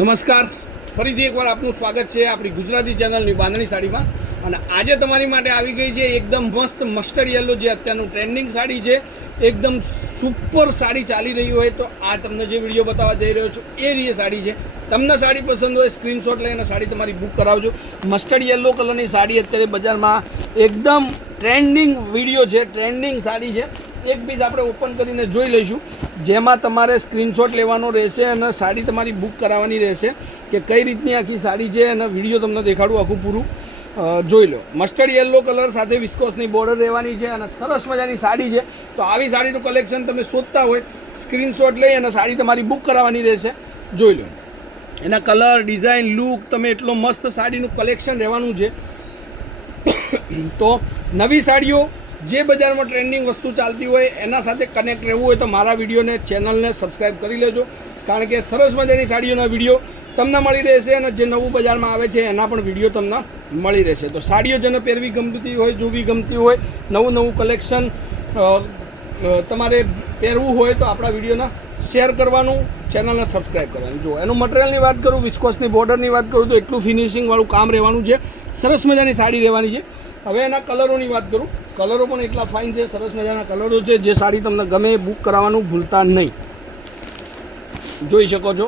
નમસ્કાર, ફરીથી એકવાર આપનું સ્વાગત છે આપણી ગુજરાતી ચેનલની બાંધણી સાડીમાં. અને આજે તમારી માટે આવી ગઈ છે એકદમ મસ્ત મસ્ટર્ડ યલો, જે અત્યારનું ટ્રેન્ડિંગ સાડી છે. એકદમ સુપર સાડી ચાલી રહી હોય તો આ તમને જે વિડીયો બતાવવા જઈ રહ્યો છું એ રીતે સાડી છે. તમને સાડી પસંદ હોય સ્ક્રીનશોટ લઈને સાડી તમારી બુક કરાવજો. મસ્ટર્ડ યલો કલરની સાડી અત્યારે બજારમાં એકદમ ટ્રેન્ડિંગ વિડીયો છે, ટ્રેન્ડિંગ સાડી છે. એક પીસ આપણે ઓપન કરીને જોઈ લઈશું, જેમાં તમારે સ્ક્રીનશોટ લેવાનો રહેશે અને સાડી તમારી બુક કરાવવાની રહેશે કે કઈ રીતની આખી સાડી છે. અને વિડીયો તમને દેખાડું આખું પૂરું જોઈ લો. મસ્ટર્ડ યલો કલર સાથે વિસ્કોસની બોર્ડર રહેવાની છે અને સરસ મજાની સાડી છે. તો આવી સાડીનું કલેક્શન તમે શોધતા હોય સ્ક્રીનશોટ લઈ અને સાડી તમારી બુક કરાવવાની રહેશે. જોઈ લો એના કલર, ડિઝાઇન, લુક, તમે એટલો મસ્ત સાડીનું કલેક્શન રહેવાનું છે. તો નવી સાડીઓ જે બજારમાં ટ્રેન્ડિંગ વસ્તુ ચાલતી હોય એના સાથે કનેક્ટ રહેવું હોય તો મારા વિડીયોને ચેનલને સબસ્ક્રાઈબ કરી લેજો, કારણ કે સરસ મજાની સાડીઓના વિડીયો તમને મળી રહેશે અને જે નવું બજારમાં આવે છે એના પણ વિડીયો તમને મળી રહેશે. તો સાડીઓ જેને પહેરવી ગમતી હોય, જોવી ગમતી હોય, નવું કલેક્શન તમારે પહેરવું હોય તો આપણા વિડીયોને શેર કરવાનું, ચેનલને સબસ્ક્રાઈબ કરવાનું. જો એનું મટીરિયલની વાત કરું, વિસ્કોસની બોર્ડરની વાત કરું તો એટલું ફિનિશિંગવાળું કામ રહેવાનું છે. સરસ મજાની સાડી રહેવાની છે. હવે એના કલરોની વાત કરું, કલરો પણ એટલા ફાઇન છે, સરસ મજાના કલરો છે. જે સાડી તમને ગમે બુક કરાવવાનું ભૂલતા નહીં. જોઈ શકો છો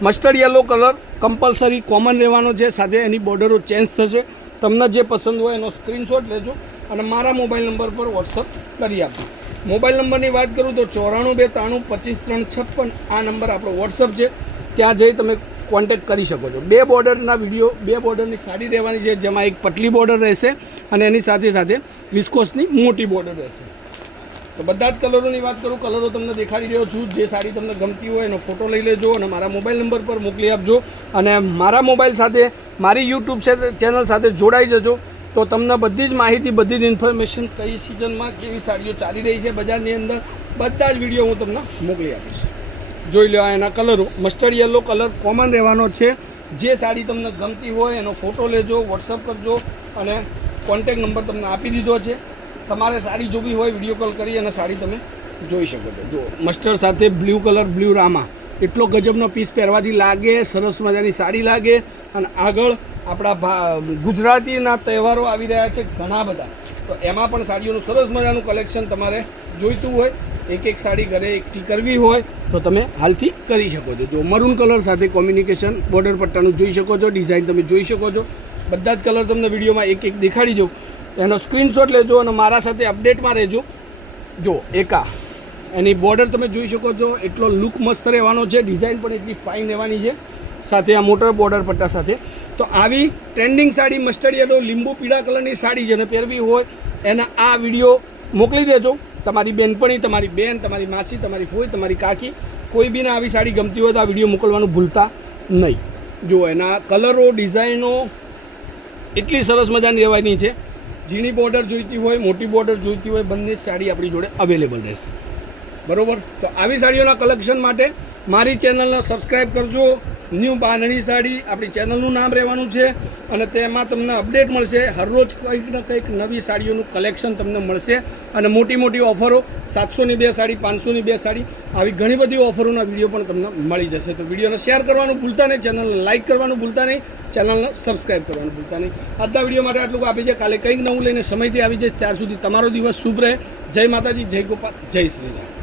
mustard yellow colour compulsory common રહેવાનો છે, સાથે એની બોર્ડરો ચેન્જ થશે. તમને જે પસંદ હોય એનો સ્ક્રીનશોટ લેજો અને મારા મોબાઈલ નંબર પર વોટ્સઅપ કરી આપજો. મોબાઈલ નંબરની વાત કરું તો 94 93 25 3 56 આ નંબર આપણો વોટ્સઅપ છે. ત્યાં જઈ તમે કોન્ટેક્ટ કરી શકો છો. બે બોર્ડરના વિડીયો, બે બોર્ડરની સાડી રહેવાની છે, જેમાં એક પટલી બોર્ડર રહેશે અને એની સાથે સાથે વિસ્કોસની મોટી બોર્ડર રહેશે. તો બધા જ કલરોની વાત કરું, કલરો તમને દેખાડી રહ્યો છું. જે સાડી તમને ગમતી હોય એનો ફોટો લઈ લેજો અને મારા મોબાઈલ નંબર પર મોકલી આપજો. અને મારા મોબાઈલ સાથે મારી યુટ્યુબ ચેનલ સાથે જોડાઈ જજો તો તમને બધી જ માહિતી, બધી જ ઇન્ફોર્મેશન, કઈ સિઝનમાં કેવી સાડીઓ ચાલી રહી છે બજારની અંદર, બધા જ વિડીયો હું તમને મોકલી આપીશ. જોઈ લો એના કલરો. મસ્ટર્ડ યલો કલર કોમન રહેવાનો છે. જે સાડી તમને ગમતી હોય એનો ફોટો લેજો, વોટ્સઅપ કરજો અને કોન્ટેક નંબર તમને આપી દીધો છે. તમારે સાડી જોવી હોય વિડીયો કોલ કરી અને સાડી તમે જોઈ શકો છો. જો મસ્ટર્ડ સાથે બ્લુ કલર, બ્લુ રામા, એટલો ગજબનો પીસ પહેરવાથી લાગે, સરસ મજાની સાડી લાગે. અને આગળ આપણા ગુજરાતીના તહેવારો આવી રહ્યા છે ઘણા બધા, તો એમાં પણ સાડીઓનું સરસ મજાનું કલેક્શન તમારે જોઈતું હોય, એક સાડી ઘરે એકઠી કરવી હોય તો તમે હાલથી કરી શકો છો. જો મરૂન કલર સાથે કોમ્યુનિકેશન બોર્ડર પટ્ટાનું જોઈ શકો છો, ડિઝાઇન તમે જોઈ શકો છો. બધા જ કલર તમને વિડીયોમાં એક દેખાડી દો, એનો સ્ક્રીનશોટ લેજો અને મારા સાથે અપડેટમાં રહેજો. જો એની બોર્ડર તમે જોઈ શકો છો, એટલો લુક મસ્ત રહેવાનો છે, ડિઝાઇન પણ એટલી ફાઇન રહેવાની છે, સાથે આ મોટા બોર્ડર પટ્ટા સાથે. તો આવી ટ્રેન્ડિંગ સાડી મસ્ટર્ડ યલો લીંબુ પીળા કલરની સાડી જેને પહેરવી હોય એના આ વિડીયો મોકલી દેજો. તમારી બેનપણી, તમારી બેન, તમારી માસી, તમારી ફોઈ, તમારી કાકી, કોઈ બીને આવી સાડી ગમતી હોય તો આ વિડીયો મોકલવાનું ભૂલતા નહીં. જો એના કલરો, ડિઝાઇનો એટલી સરસ મજાની રહેવાની છે. ઝીણી બોર્ડર જોઈતી હોય, મોટી બોર્ડર જોઈતી હોય, બંને સાડી આપણી જોડે અવેલેબલ રહેશે. બરાબર? તો આવી સાડીઓના કલેક્શન માટે મારી ચેનલને સબસ્ક્રાઈબ કરજો. ન્યૂ બાંધણી સાડી આપણી ચેનલનું નામ રહેવાનું છે અને તેમાં તમને અપડેટ મળશે. હરરોજ કંઈક ને કંઈક નવી સાડીઓનું કલેક્શન તમને મળશે અને મોટી ઓફરો, 700ની 2 સાડી, 500ની 2 સાડી, આવી ઘણી બધી ઓફરોના વિડીયો પણ તમને મળી જશે. તો વિડીયોને શેર કરવાનું ભૂલતા નહીં, ચેનલને લાઇક કરવાનું ભૂલતા નહીં, ચેનલને સબસ્ક્રાઈબ કરવાનું ભૂલતા નહીં. આજના વિડીયો માટે આટલું આપી છે. કાલે કંઈક નવું લઈને સમયથી આવી જાય. ત્યાર સુધી તમારો દિવસ શુભ રહે. જય માતાજી, જય ગોપાલ, જય શ્રી રામ.